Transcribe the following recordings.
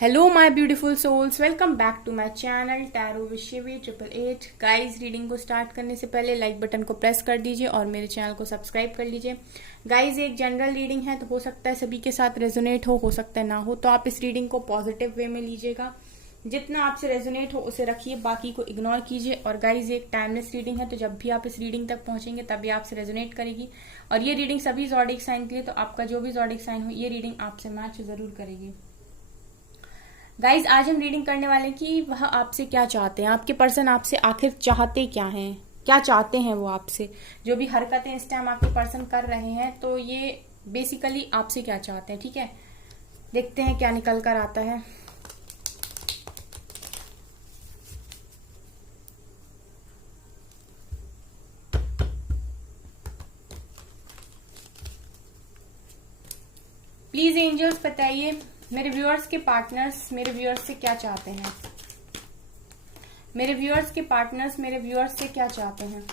Hello my beautiful souls, welcome back to my channel tarot Vishevi 888। Guys, reading को start करने से पहले like button को प्रेस कर दीजिए और मेरे चैनल को सब्सक्राइब कर लीजिए। गाइस, एक जनरल रीडिंग है तो हो सकता है सभी के साथ रेजोनेट हो सकता है ना हो, तो आप इस रीडिंग को पॉजिटिव वे में लीजिएगा। जितना आपसे रेजोनेट हो उसे रखिए, बाकी को इग्नोर कीजिए। और गाइज, एक टाइमलेस रीडिंग है तो जब भी आप इस रीडिंग तक पहुंचेंगे तभी आपसे रेजोनेट करेगी। और ये रीडिंग सभी ज़ोडिक साइन के लिए, तो आपका जो भी ज़ोडिक साइन हो ये रीडिंग आपसे मैच जरूर करेगी। गाइज, आज हम रीडिंग करने वाले हैं कि वह आपसे क्या चाहते हैं, आपके पर्सन आपसे आखिर चाहते क्या हैं, क्या चाहते हैं वो आपसे। जो भी हरकतें इस टाइम आपके पर्सन कर रहे हैं तो ये बेसिकली आपसे क्या चाहते हैं। ठीक है, देखते हैं क्या निकल कर आता है। प्लीज एंजल्स बताइए मेरे व्यूअर्स के पार्टनर्स मेरे व्यूअर्स से क्या चाहते हैं। मेरे व्यूअर्स के पार्टनर्स मेरे व्यूअर्स से क्या चाहते हैं।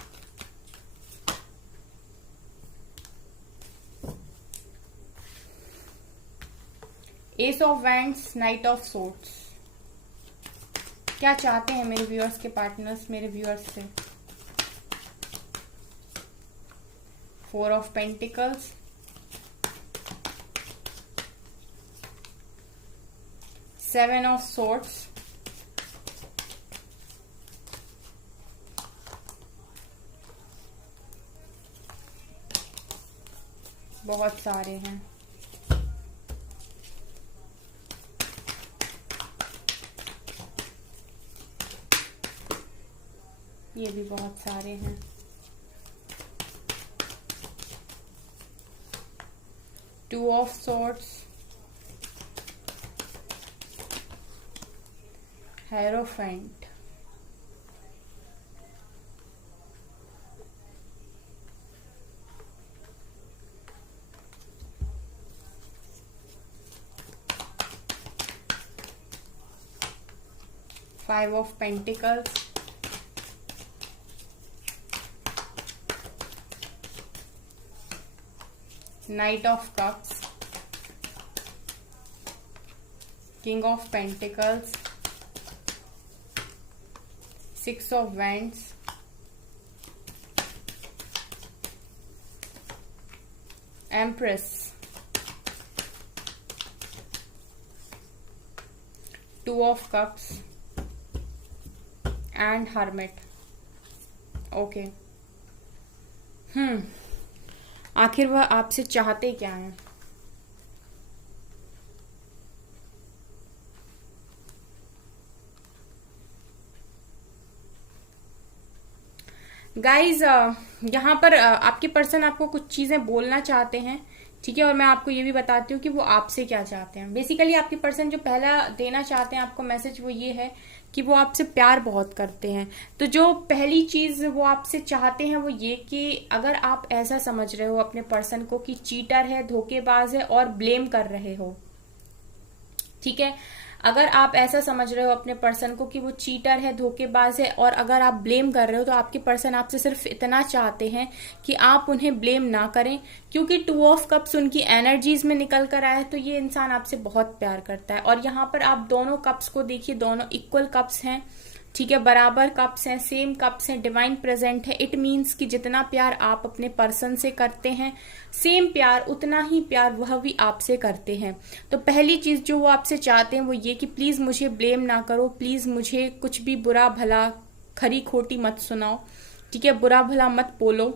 S of wands, night of swords, क्या चाहते हैं मेरे व्यूअर्स के पार्टनर्स मेरे व्यूअर्स से। Four of pentacles, seven of swords, बहुत सारे हैं। ये भी बहुत सारे हैं। Two of swords, hierophant, five of pentacles, night of cups, king of pentacles, six of wands, empress, two of cups and hermit. Okay, आखिर वह आपसे चाहते क्या हैं। गाइज, यहाँ पर आपके पर्सन आपको कुछ चीजें बोलना चाहते हैं। ठीक है, और मैं आपको ये भी बताती हूँ कि वो आपसे क्या चाहते हैं। बेसिकली आपके पर्सन जो पहला देना चाहते हैं आपको मैसेज, वो ये है कि वो आपसे प्यार बहुत करते हैं। तो जो पहली चीज वो आपसे चाहते हैं वो ये कि अगर आप ऐसा समझ रहे हो अपने पर्सन को कि चीटर है, धोखेबाज है और ब्लेम कर रहे हो, ठीक है, अगर आप ऐसा समझ रहे हो अपने पर्सन को कि वो चीटर है, धोखेबाज है और अगर आप ब्लेम कर रहे हो, तो आपके पर्सन आपसे सिर्फ इतना चाहते हैं कि आप उन्हें ब्लेम ना करें। क्योंकि टू ऑफ कप्स उनकी एनर्जीज में निकल कर आया है, तो ये इंसान आपसे बहुत प्यार करता है। और यहाँ पर आप दोनों कप्स को देखिए, दोनों इक्वल कप्स हैं। ठीक है, बराबर कप्स हैं, सेम कप्स हैं, डिवाइन प्रेजेंट है। इट मीन्स कि जितना प्यार आप अपने पर्सन से करते हैं, सेम प्यार, उतना ही प्यार वह भी आपसे करते हैं। तो पहली चीज जो वो आपसे चाहते हैं वो ये कि प्लीज मुझे ब्लेम ना करो, प्लीज मुझे कुछ भी बुरा भला खरी खोटी मत सुनाओ। ठीक है, बुरा भला मत बोलो,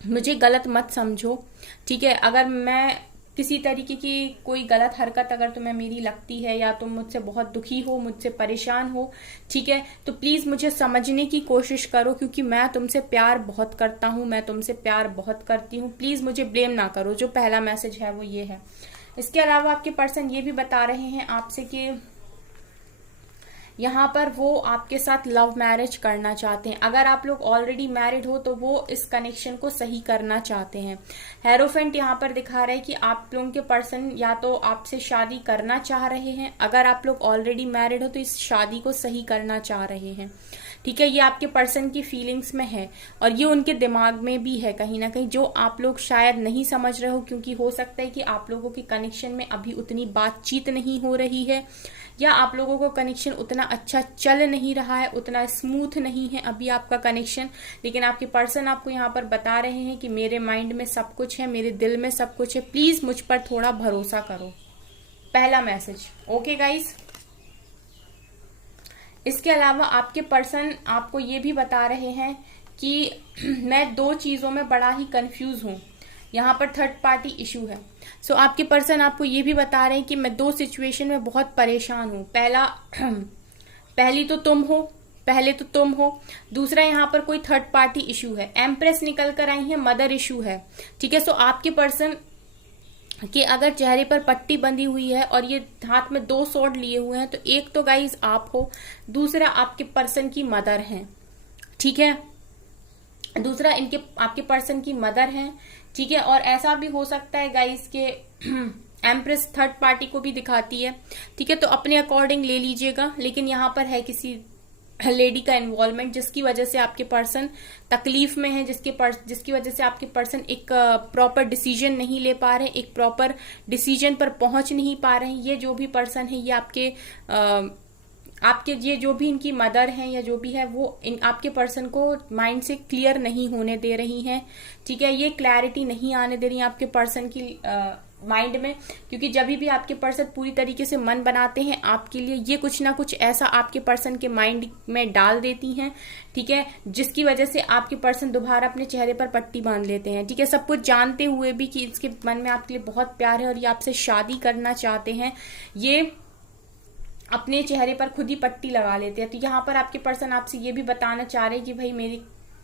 मुझे गलत मत समझो। ठीक है, अगर मैं किसी तरीके की कोई गलत हरकत अगर तुम्हें मेरी लगती है या तुम मुझसे बहुत दुखी हो, मुझसे परेशान हो, ठीक है, तो प्लीज मुझे समझने की कोशिश करो, क्योंकि मैं तुमसे प्यार बहुत करता हूं, मैं तुमसे प्यार बहुत करती हूं। प्लीज मुझे ब्लेम ना करो। जो पहला मैसेज है वो ये है। इसके अलावा आपके पर्सन ये भी बता रहे हैं आपसे कि यहाँ पर वो आपके साथ लव मैरिज करना चाहते हैं। अगर आप लोग ऑलरेडी मैरिड हो तो वो इस कनेक्शन को सही करना चाहते हैं। हेरोफेंट यहाँ पर दिखा रहा है कि आप लोगों के पर्सन या तो आपसे शादी करना चाह रहे हैं, अगर आप लोग ऑलरेडी मैरिड हो तो इस शादी को सही करना चाह रहे हैं। ठीक है, ये आपके पर्सन की फीलिंग्स में है और ये उनके दिमाग में भी है कहीं ना कहीं, जो आप लोग शायद नहीं समझ रहे हो, क्योंकि हो सकता है कि आप लोगों की कनेक्शन में अभी उतनी बातचीत नहीं हो रही है, या आप लोगों को कनेक्शन उतना अच्छा चल नहीं रहा है, उतना स्मूथ नहीं है अभी आपका कनेक्शन। लेकिन आपके पर्सन आपको यहाँ पर बता रहे हैं कि मेरे माइंड में सब कुछ है, मेरे दिल में सब कुछ है, प्लीज मुझ पर थोड़ा भरोसा करो। पहला मैसेज। ओके गाइस, इसके अलावा आपके पर्सन आपको ये भी बता रहे हैं कि मैं 2 चीजों में बड़ा ही कंफ्यूज हूं। यहाँ पर थर्ड पार्टी इशू है। सो आपके पर्सन आपको ये भी बता रहे हैं कि मैं 2 सिचुएशन में बहुत परेशान हूं। पहले तो तुम हो, दूसरा यहाँ पर कोई थर्ड पार्टी इशू है। एम्प्रेस निकल कर आई है, मदर इशू है। ठीक है, सो आपके पर्सन कि अगर चेहरे पर पट्टी बंधी हुई है और ये हाथ में 2 स्वॉर्ड लिए हुए हैं, तो एक तो गाइज आप हो, दूसरा आपके पर्सन की मदर है। ठीक है, दूसरा आपके पर्सन की मदर है। ठीक है, और ऐसा भी हो सकता है गाइज के एम्प्रेस थर्ड पार्टी को भी दिखाती है। ठीक है, तो अपने अकॉर्डिंग ले लीजिएगा, लेकिन यहाँ पर है किसी लेडी का इन्वॉल्वमेंट, जिसकी वजह से आपके पर्सन तकलीफ में है, जिसकी वजह से आपके पर्सन एक प्रॉपर डिसीजन नहीं ले पा रहे, एक प्रॉपर डिसीजन पर पहुंच नहीं पा रहे हैं। ये जो भी पर्सन है, ये आपके ये जो भी इनकी मदर हैं या जो भी है, वो आपके पर्सन को माइंड से क्लियर नहीं होने दे रही हैं। ठीक है, ये क्लैरिटी नहीं आने दे रही है आपके पर्सन की माइंड में, क्योंकि जब भी आपके पर्सन पूरी तरीके से मन बनाते हैं आपके लिए, ये कुछ ना कुछ ऐसा आपके पर्सन के माइंड में डाल देती हैं। ठीक है, जिसकी वजह से आपके पर्सन दोबारा अपने चेहरे पर पट्टी बांध लेते हैं। ठीक है, सब कुछ जानते हुए भी कि इसके मन में आपके लिए बहुत प्यार है और ये आपसे शादी करना चाहते हैं, ये अपने चेहरे पर खुद ही पट्टी लगा लेते हैं। तो यहाँ पर आपके पर्सन आपसे ये भी बताना चाह रहे हैं कि भाई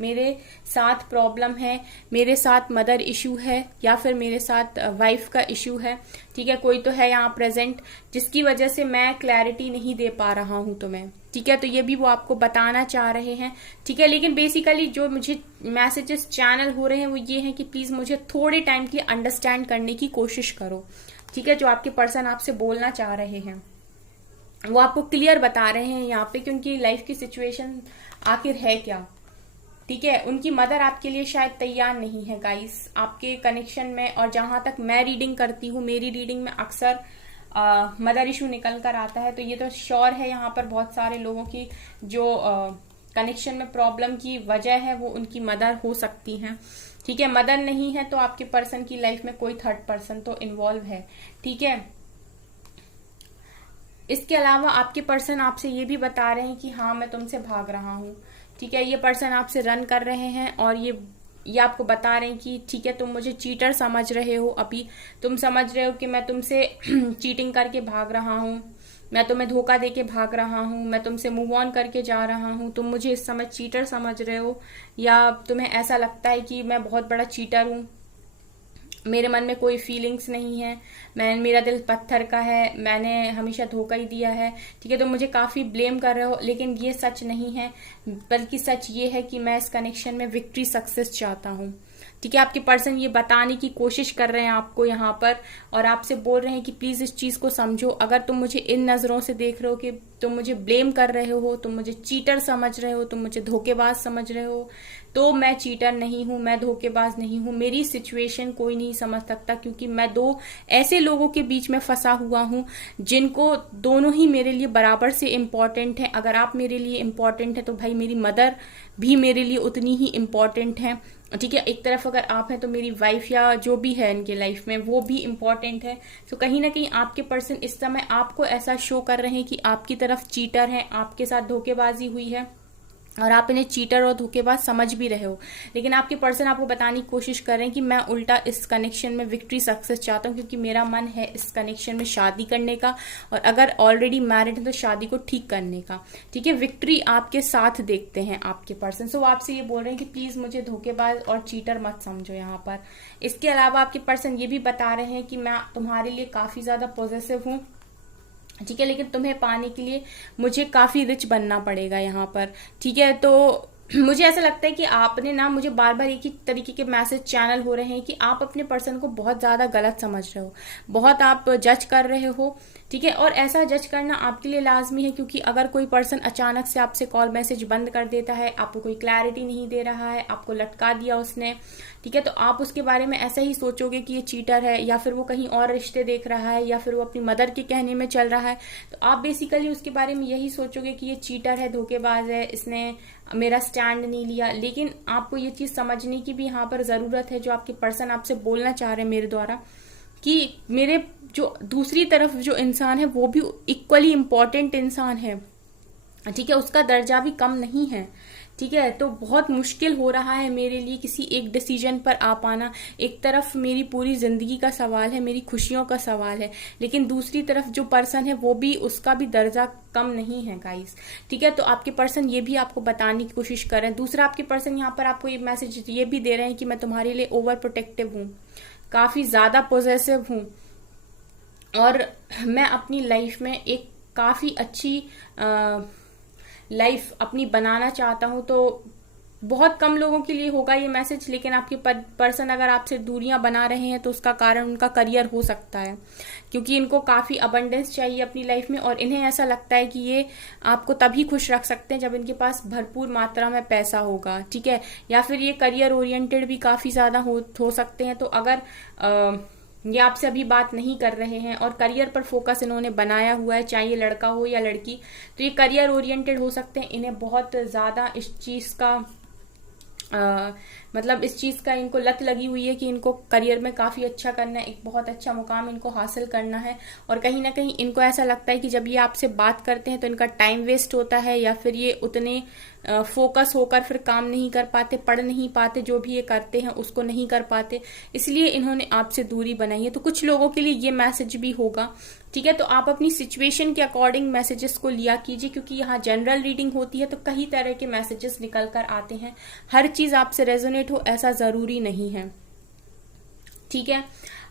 मेरे साथ प्रॉब्लम है, मेरे साथ मदर इशू है, या फिर मेरे साथ वाइफ का इशू है। ठीक है, कोई तो है यहाँ प्रेजेंट, जिसकी वजह से मैं क्लैरिटी नहीं दे पा रहा हूं तुम्हें। ठीक है, तो ये भी वो आपको बताना चाह रहे हैं। ठीक है, लेकिन बेसिकली जो मुझे मैसेजेस चैनल हो रहे हैं वो ये है कि प्लीज मुझे थोड़े टाइम के लिए अंडरस्टैंड करने की कोशिश करो। ठीक है, जो आपके पर्सन आपसे बोलना चाह रहे हैं वो आपको क्लियर बता रहे हैं यहाँ पे, क्योंकि लाइफ की सिचुएशन आखिर है क्या। ठीक है, उनकी मदर आपके लिए शायद तैयार नहीं है गाइस आपके कनेक्शन में। और जहां तक मैं रीडिंग करती हूँ, मेरी रीडिंग में अक्सर मदर इशू निकल कर आता है। तो ये तो श्योर है, यहाँ पर बहुत सारे लोगों की जो कनेक्शन में प्रॉब्लम की वजह है वो उनकी मदर हो सकती है। ठीक है, मदर नहीं है तो आपके पर्सन की लाइफ में कोई थर्ड पर्सन तो इन्वॉल्व है। ठीक है, इसके अलावा आपके पर्सन आपसे ये भी बता रहे हैं कि हाँ मैं तुमसे भाग रहा हूँ। ठीक है, ये पर्सन आपसे रन कर रहे हैं और ये आपको बता रहे हैं कि ठीक है तुम मुझे चीटर समझ रहे हो, अभी तुम समझ रहे हो कि मैं तुमसे चीटिंग करके भाग रहा हूँ, मैं तुम्हें धोखा देके भाग रहा हूँ, मैं तुमसे मूव ऑन करके जा रहा हूँ, तुम मुझे इस समय चीटर समझ रहे हो, या तुम्हें ऐसा लगता है कि मैं बहुत बड़ा चीटर हूँ, मेरे मन में कोई फीलिंग्स नहीं है, मेरा दिल पत्थर का है, मैंने हमेशा धोखा ही दिया है। ठीक है, तो मुझे काफी ब्लेम कर रहे हो, लेकिन ये सच नहीं है, बल्कि सच ये है कि मैं इस कनेक्शन में विक्ट्री सक्सेस चाहता हूँ। ठीक है, आपके पर्सन ये बताने की कोशिश कर रहे हैं आपको यहाँ पर, और आपसे बोल रहे हैं कि प्लीज इस चीज को समझो। अगर तुम मुझे इन नजरों से देख रहे हो कि तुम मुझे ब्लेम कर रहे हो, तुम मुझे चीटर समझ रहे हो, तुम मुझे धोखेबाज समझ रहे हो, तो मैं चीटर नहीं हूं, मैं धोखेबाज नहीं हूं। मेरी सिचुएशन कोई नहीं समझ सकता, क्योंकि मैं 2 ऐसे लोगों के बीच में फंसा हुआ हूं जिनको दोनों ही मेरे लिए बराबर से इम्पोर्टेंट है। अगर आप मेरे लिए इम्पोर्टेंट है तो भाई मेरी मदर भी मेरे लिए उतनी ही इम्पोर्टेंट है। ठीक है, एक तरफ अगर आप हैं तो मेरी वाइफ या जो भी है इनके लाइफ में वो भी इम्पोर्टेंट है। तो कहीं ना कहीं आपके पर्सन इस समय आपको ऐसा शो कर रहे हैं कि आपकी तरफ चीटर है, आपके साथ धोखेबाजी हुई है और आप इन्हें चीटर और धोखेबाज समझ भी रहे हो, लेकिन आपके पर्सन आपको बताने की कोशिश कर रहे हैं कि मैं उल्टा इस कनेक्शन में विक्ट्री सक्सेस चाहता हूं, क्योंकि मेरा मन है इस कनेक्शन में शादी करने का, और अगर ऑलरेडी मैरिड है तो शादी को ठीक करने का। ठीक है, विक्ट्री आपके साथ देखते हैं आपके पर्सन। सो आपसे ये बोल रहे हैं कि प्लीज मुझे धोखेबाज और चीटर मत समझो यहाँ पर। इसके अलावा आपके पर्सन ये भी बता रहे हैं कि मैं तुम्हारे लिए काफी ज्यादा पॉजिटिव हूँ। ठीक है, लेकिन तुम्हें पाने के लिए मुझे काफी रिच बनना पड़ेगा यहाँ पर। ठीक है, तो मुझे ऐसा लगता है कि आपने ना, मुझे बार बार एक ही तरीके के मैसेज चैनल हो रहे हैं कि आप अपने पर्सन को बहुत ज्यादा गलत समझ रहे हो, बहुत आप जज कर रहे हो। ठीक है, और ऐसा जज करना आपके लिए लाजमी है, क्योंकि अगर कोई पर्सन अचानक से आपसे कॉल मैसेज बंद कर देता है, आपको कोई क्लैरिटी नहीं दे रहा है, आपको लटका दिया उसने, ठीक है, तो आप उसके बारे में ऐसा ही सोचोगे कि ये चीटर है, या फिर वो कहीं और रिश्ते देख रहा है, या फिर वो अपनी मदर के कहने में चल रहा है। तो आप बेसिकली उसके बारे में यही सोचोगे कि ये चीटर है, धोखेबाज है, इसने मेरा स्टैंड नहीं लिया। लेकिन आपको ये चीज समझने की भी यहाँ पर जरूरत है, जो आपके पर्सन आपसे बोलना चाह रहे हैं मेरे द्वारा, कि मेरे जो दूसरी तरफ जो इंसान है वो भी इक्वली इम्पोर्टेंट इंसान है। ठीक है, उसका दर्जा भी कम नहीं है। ठीक है, तो बहुत मुश्किल हो रहा है मेरे लिए किसी एक डिसीजन पर आ पाना। एक तरफ मेरी पूरी जिंदगी का सवाल है, मेरी खुशियों का सवाल है, लेकिन दूसरी तरफ जो पर्सन है वो भी, उसका भी दर्जा कम नहीं है गाइस। ठीक है, तो आपके पर्सन ये भी आपको बताने की कोशिश कर रहे हैं। दूसरा, आपके पर्सन यहाँ पर आपको ये मैसेज ये भी दे रहे हैं कि मैं तुम्हारे लिए ओवर प्रोटेक्टिव हूँ, काफी ज्यादा पॉजेसिव हूँ, और मैं अपनी लाइफ में एक काफी अच्छी लाइफ अपनी बनाना चाहता हूं। तो बहुत कम लोगों के लिए होगा ये मैसेज, लेकिन आपके पर्सन अगर आपसे दूरियां बना रहे हैं तो उसका कारण उनका करियर हो सकता है, क्योंकि इनको काफी अबंडेंस चाहिए अपनी लाइफ में, और इन्हें ऐसा लगता है कि ये आपको तभी खुश रख सकते हैं जब इनके पास भरपूर मात्रा में पैसा होगा। ठीक है, या फिर ये करियर ओरिएंटेड भी काफी ज्यादा हो सकते हैं। तो अगर ये आपसे अभी बात नहीं कर रहे हैं और करियर पर फोकस इन्होंने बनाया हुआ है, चाहे ये लड़का हो या लड़की, तो ये करियर ओरिएंटेड हो सकते हैं। इन्हें बहुत ज्यादा इस चीज का मतलब इस चीज का इनको लत लगी हुई है कि इनको करियर में काफी अच्छा करना है, एक बहुत अच्छा मुकाम इनको हासिल करना है। और कहीं ना कहीं इनको ऐसा लगता है कि जब ये आपसे बात करते हैं तो इनका टाइम वेस्ट होता है, या फिर ये उतने फोकस होकर फिर काम नहीं कर पाते, पढ़ नहीं पाते, जो भी ये करते हैं उसको नहीं कर पाते, इसलिए इन्होंने आपसे दूरी बनाई है। तो कुछ लोगों के लिए ये मैसेज भी होगा। ठीक है, तो आप अपनी सिचुएशन के अकॉर्डिंग मैसेजेस को लिया कीजिए, क्योंकि यहाँ जनरल रीडिंग होती है तो कई तरह के मैसेजेस निकल कर आते हैं। हर चीज आपसे रेजोनेट हो ऐसा जरूरी नहीं है। ठीक है,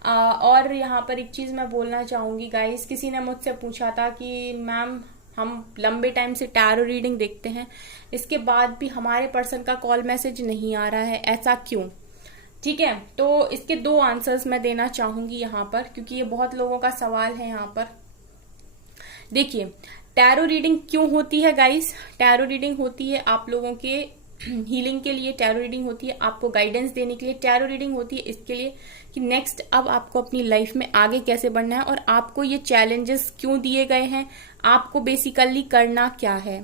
और यहाँ पर एक चीज मैं बोलना चाहूंगी गाइस, किसी ने मुझसे पूछा था कि मैम हम लंबे टाइम से टैरो रीडिंग देखते हैं, इसके बाद भी हमारे पर्सन का कॉल मैसेज नहीं आ रहा है, ऐसा क्यों? ठीक है, तो इसके दो आंसर्स मैं देना चाहूंगी यहाँ पर, क्योंकि ये बहुत लोगों का सवाल है यहाँ पर। देखिए, टैरो रीडिंग क्यों होती है गाइस? टैरो रीडिंग होती है आप लोगों के हीलिंग के लिए, टैरो रीडिंग होती है आपको गाइडेंस देने के लिए, टैरो रीडिंग होती है इसके लिए कि नेक्स्ट अब आपको अपनी लाइफ में आगे कैसे बढ़ना है, और आपको ये चैलेंजेस क्यों दिए गए हैं, आपको बेसिकली करना क्या है।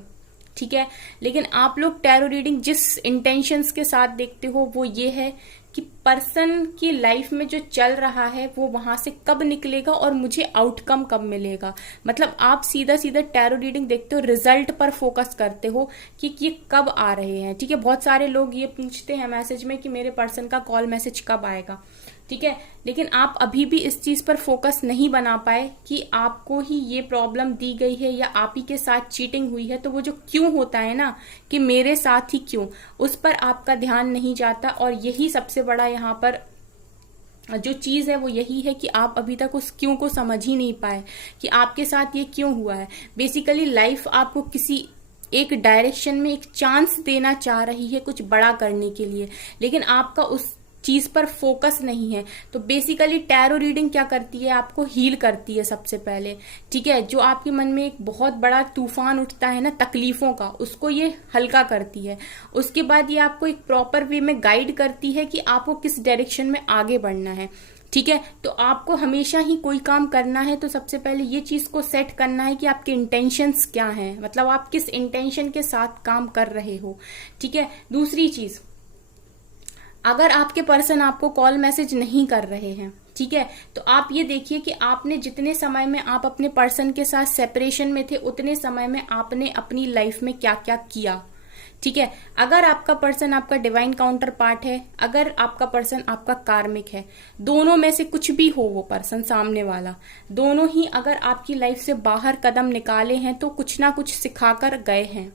ठीक है, लेकिन आप लोग टैरो रीडिंग जिस इंटेंशंस के साथ देखते हो वो ये है कि पर्सन की लाइफ में जो चल रहा है वो वहां से कब निकलेगा और मुझे आउटकम कब मिलेगा। मतलब आप सीधा सीधा टैरो रीडिंग देखते हो, रिजल्ट पर फोकस करते हो कि ये कब आ रहे हैं। ठीक है, बहुत सारे लोग ये पूछते हैं मैसेज में कि मेरे पर्सन का कॉल मैसेज कब आएगा। ठीक है, लेकिन आप अभी भी इस चीज पर फोकस नहीं बना पाए कि आपको ही ये प्रॉब्लम दी गई है या आप ही के साथ चीटिंग हुई है। तो वो जो क्यों होता है ना कि मेरे साथ ही क्यों, उस पर आपका ध्यान नहीं जाता। और यही सबसे बड़ा यहाँ पर जो चीज है वो यही है कि आप अभी तक उस क्यों को समझ ही नहीं पाए कि आपके साथ ये क्यों हुआ है। बेसिकली लाइफ आपको किसी एक डायरेक्शन में एक चांस देना चाह रही है कुछ बड़ा करने के लिए, लेकिन आपका उस चीज पर फोकस नहीं है। तो बेसिकली टैरो रीडिंग क्या करती है, आपको हील करती है सबसे पहले। ठीक है, जो आपके मन में एक बहुत बड़ा तूफान उठता है ना तकलीफों का, उसको ये हल्का करती है। उसके बाद ये आपको एक प्रॉपर वे में गाइड करती है कि आपको किस डायरेक्शन में आगे बढ़ना है। ठीक है, तो आपको हमेशा ही कोई काम करना है तो सबसे पहले ये चीज को सेट करना है कि आपके इंटेंशंस क्या हैं, मतलब आप किस इंटेंशन के साथ काम कर रहे हो। ठीक है, दूसरी चीज, अगर आपके पर्सन आपको कॉल मैसेज नहीं कर रहे हैं, ठीक है, तो आप ये देखिए कि आपने जितने समय में आप अपने पर्सन के साथ सेपरेशन में थे उतने समय में आपने अपनी लाइफ में क्या क्या किया। ठीक है, अगर आपका पर्सन आपका डिवाइन काउंटर पार्ट है, अगर आपका पर्सन आपका कार्मिक है, दोनों में से कुछ भी हो वो पर्सन सामने वाला, दोनों ही अगर आपकी लाइफ से बाहर कदम निकाले हैं तो कुछ ना कुछ सिखाकर गए हैं।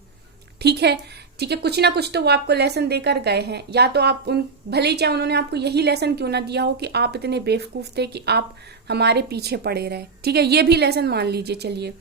ठीक है, ठीक है, कुछ ना कुछ तो वो आपको लेसन देकर गए हैं। या तो आप उन भले ही चाहे उन्होंने आपको यही लेसन क्यों ना दिया हो कि आप इतने बेवकूफ थे कि आप हमारे पीछे पड़े रहे। ठीक है, ये भी लेसन मान लीजिए, चलिए,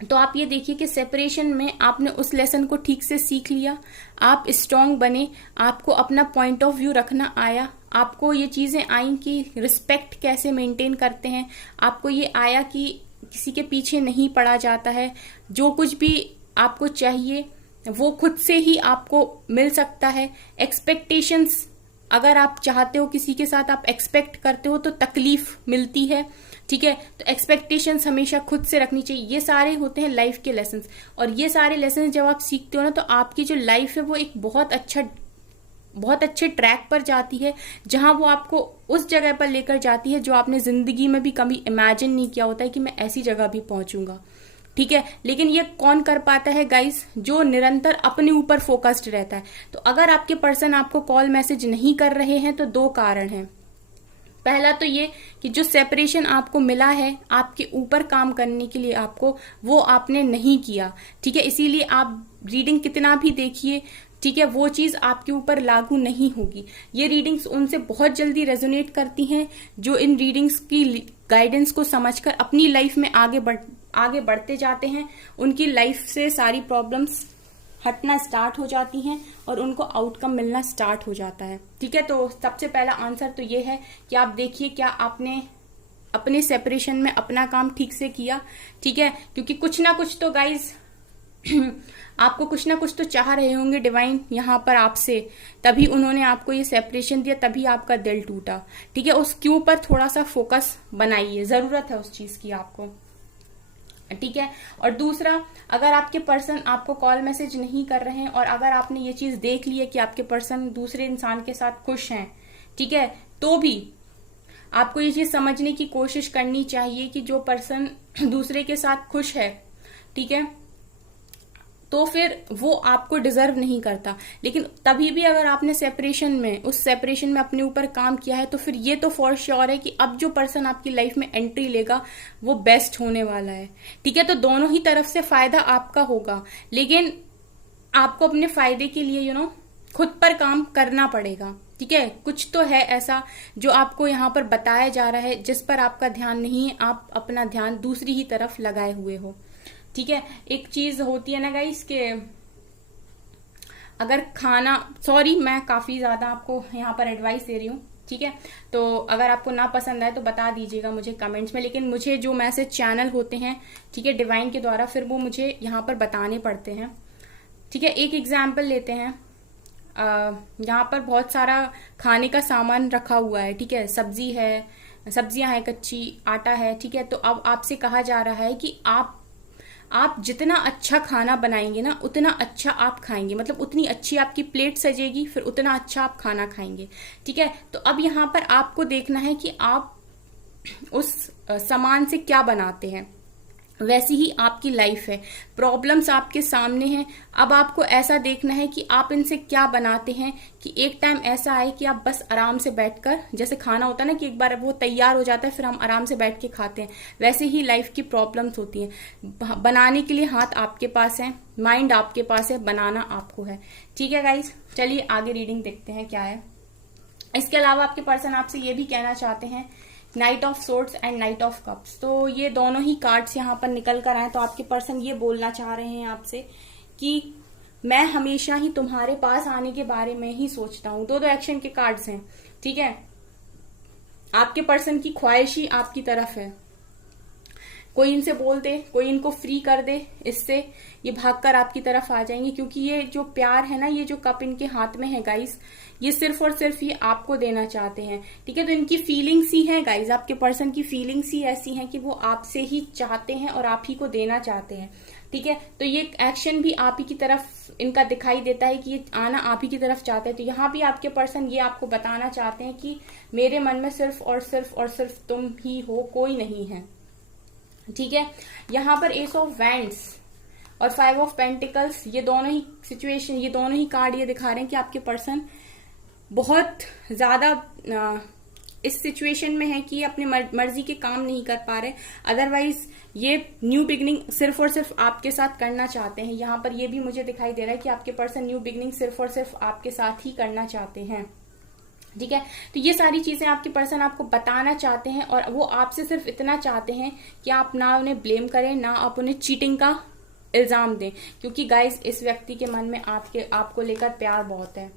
तो आप ये देखिए कि सेपरेशन में आपने उस लेसन को ठीक से सीख लिया, आप स्ट्रांग बने, आपको अपना पॉइंट ऑफ व्यू रखना आया, आपको ये चीजें आई कि रिस्पेक्ट कैसे मेंटेन करते हैं, आपको ये आया कि किसी के पीछे नहीं पड़ा जाता है, जो कुछ भी आपको चाहिए वो खुद से ही आपको मिल सकता है। एक्सपेक्टेशंस अगर आप चाहते हो किसी के साथ, आप एक्सपेक्ट करते हो तो तकलीफ मिलती है, ठीक है। तो एक्सपेक्टेशंस हमेशा खुद से रखनी चाहिए। ये सारे होते हैं लाइफ के लेसन्स, और ये सारे लेसन्स जब आप सीखते हो ना तो आपकी जो लाइफ है वो एक बहुत अच्छे ट्रैक पर जाती है, जहां वो आपको उस जगह पर लेकर जाती है जो आपने जिंदगी में भी कभी इमेजिन नहीं किया होता है कि मैं ऐसी जगह भी पहुंचूंगा, ठीक है। लेकिन ये कौन कर पाता है गाइस? जो निरंतर अपने ऊपर फोकस्ड रहता है। तो अगर आपके पर्सन आपको कॉल मैसेज नहीं कर रहे हैं तो 2 कारण हैं। पहला तो ये कि जो सेपरेशन आपको मिला है आपके ऊपर काम करने के लिए आपको, वो आपने नहीं किया, ठीक है। इसीलिए आप रीडिंग कितना भी देखिए, ठीक है, वो चीज आपके ऊपर लागू नहीं होगी। ये रीडिंग्स उनसे बहुत जल्दी रेजोनेट करती हैं जो इन रीडिंग्स की गाइडेंस को समझकर अपनी लाइफ में आगे बढ़ते जाते हैं। उनकी लाइफ से सारी प्रॉब्लम्स हटना स्टार्ट हो जाती हैं और उनको आउटकम मिलना स्टार्ट हो जाता है, ठीक है। तो सबसे पहला आंसर तो ये है कि आप देखिए क्या आपने अपने सेपरेशन में अपना काम ठीक से किया, ठीक है। क्योंकि कुछ ना कुछ तो गाइज आपको कुछ ना कुछ तो चाह रहे होंगे डिवाइन यहाँ पर आपसे, तभी उन्होंने आपको ये सेपरेशन दिया, तभी आपका दिल टूटा, ठीक है। उस क्यों पर थोड़ा सा फोकस बनाइए, जरूरत है उस चीज की आपको, ठीक है। और दूसरा, अगर आपके पर्सन आपको कॉल मैसेज नहीं कर रहे हैं और अगर आपने ये चीज देख ली है कि आपके पर्सन दूसरे इंसान के साथ खुश हैं, ठीक है, तो भी आपको ये चीज समझने की कोशिश करनी चाहिए कि जो पर्सन दूसरे के साथ खुश है, ठीक है, तो फिर वो आपको डिजर्व नहीं करता। लेकिन तभी भी अगर आपने उस सेपरेशन में अपने ऊपर काम किया है तो फिर ये तो फॉर श्योर है कि अब जो पर्सन आपकी लाइफ में एंट्री लेगा वो बेस्ट होने वाला है, ठीक है। तो दोनों ही तरफ से फायदा आपका होगा, लेकिन आपको अपने फायदे के लिए खुद पर काम करना पड़ेगा, ठीक है। कुछ तो है ऐसा जो आपको यहाँ पर बताया जा रहा है जिस पर आपका ध्यान नहीं है, आप अपना ध्यान दूसरी ही तरफ लगाए हुए हो, ठीक है। एक चीज होती है ना गाइस के अगर मैं काफी ज्यादा आपको यहाँ पर एडवाइस दे रही हूँ, ठीक है। तो अगर आपको ना पसंद आए तो बता दीजिएगा मुझे कमेंट्स में, लेकिन मुझे जो मैसेज चैनल होते हैं, ठीक है, डिवाइन के द्वारा, फिर वो मुझे यहाँ पर बताने पड़ते हैं, ठीक है। एक एग्जाम्पल लेते हैं, यहाँ पर बहुत सारा खाने का सामान रखा हुआ है, ठीक है, सब्जियां हैं, कच्ची आटा है, ठीक है। तो अब आपसे कहा जा रहा है कि आप जितना अच्छा खाना बनाएंगे ना उतना अच्छा आप खाएंगे, मतलब उतनी अच्छी आपकी प्लेट सजेगी, फिर उतना अच्छा आप खाना खाएंगे, ठीक है। तो अब यहाँ पर आपको देखना है कि आप उस सामान से क्या बनाते हैं, वैसी ही आपकी लाइफ है, प्रॉब्लम्स आपके सामने हैं। अब आपको ऐसा देखना है कि आप इनसे क्या बनाते हैं कि एक टाइम ऐसा आए कि आप बस आराम से बैठकर, जैसे खाना होता है ना कि एक बार वो तैयार हो जाता है फिर हम आराम से बैठ के खाते हैं, वैसे ही लाइफ की प्रॉब्लम्स होती हैं। बनाने के लिए हाथ आपके पास है, माइंड आपके पास है, बनाना आपको है, ठीक है गाइज। चलिए आगे रीडिंग देखते हैं क्या है। इसके अलावा आपके पर्सन आपसे ये भी कहना चाहते हैं, night of swords and night of cups, तो ये दोनों ही कार्ड्स यहाँ पर निकल कर आए। तो आपके पर्सन ये बोलना चाह रहे हैं आपसे कि मैं हमेशा ही तुम्हारे पास आने के बारे में ही सोचता हूँ। दो एक्शन के कार्ड्स हैं, ठीक है। आपके पर्सन की ख्वाहिश ही आपकी तरफ है, कोई इनसे बोल दे, कोई इनको फ्री कर दे, इससे ये भागकर आपकी तरफ आ जाएंगे, क्योंकि ये जो प्यार है ना, ये जो कप इनके हाथ में है गाइस, ये सिर्फ और सिर्फ ये आपको देना चाहते हैं, ठीक है। तो इनकी फीलिंग्स ही है गाइस, आपके पर्सन की फीलिंग्स ही ऐसी हैं कि वो आपसे ही चाहते हैं और आप ही को देना चाहते हैं, ठीक है। तो ये एक्शन भी आप ही की तरफ इनका दिखाई देता है कि ये आना आप ही की तरफ चाहते हैं। तो यहाँ भी आपके पर्सन ये आपको बताना चाहते हैं कि मेरे मन में सिर्फ और सिर्फ तुम ही हो, कोई नहीं है, ठीक है। यहाँ पर एस ऑफ वैंड्स और 5 ऑफ पेंटिकल्स, ये दोनों ही सिचुएशन, ये दोनों ही कार्ड ये दिखा रहे हैं कि आपके पर्सन बहुत ज्यादा इस सिचुएशन में है कि अपनी मर्जी के काम नहीं कर पा रहे, अदरवाइज ये न्यू बिगनिंग सिर्फ और सिर्फ आपके साथ करना चाहते हैं। यहाँ पर ये भी मुझे दिखाई दे रहा है कि आपके पर्सन न्यू बिगनिंग सिर्फ और सिर्फ आपके साथ ही करना चाहते हैं, ठीक है। तो ये सारी चीजें आपके पर्सन आपको बताना चाहते हैं और वो आपसे सिर्फ इतना चाहते हैं कि आप ना उन्हें ब्लेम करें, ना आप उन्हें चीटिंग का इल्जाम दें, क्योंकि गाइस इस व्यक्ति के मन में आपको लेकर प्यार बहुत है।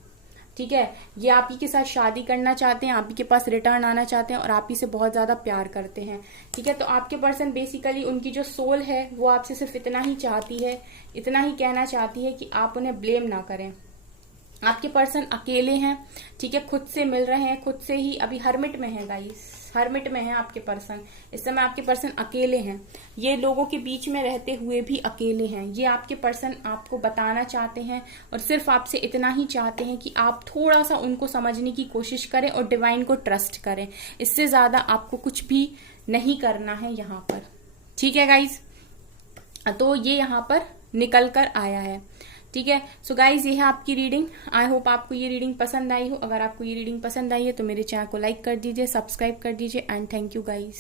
ठीक है, ये आप ही के साथ शादी करना चाहते हैं, आप ही के पास रिटर्न आना चाहते हैं और आप ही से बहुत ज्यादा प्यार करते हैं। ठीक है, तो आपके पर्सन बेसिकली उनकी जो सोल है वो आपसे सिर्फ इतना ही चाहती है, इतना ही कहना चाहती है कि आप उन्हें ब्लेम ना करें। आपके पर्सन अकेले हैं, ठीक है, खुद से मिल रहे हैं, खुद से ही अभी हर्मिट में है गाइस, हर्मिट में है आपके पर्सन। इस समय आपके पर्सन अकेले हैं, ये लोगों के बीच में रहते हुए भी अकेले हैं। ये आपके पर्सन आपको बताना चाहते हैं और सिर्फ आपसे इतना ही चाहते हैं कि आप थोड़ा सा उनको समझने की कोशिश करें और डिवाइन को ट्रस्ट करें। इससे ज्यादा आपको कुछ भी नहीं करना है यहाँ पर। ठीक है गाइज, तो ये यहाँ पर निकल कर आया है। ठीक है, सो गाइज ये है आपकी रीडिंग। आई होप आपको ये रीडिंग पसंद आई हो। अगर आपको ये रीडिंग पसंद आई है तो मेरे चैनल को लाइक कर दीजिए, सब्सक्राइब कर दीजिए एंड थैंक यू गाइज।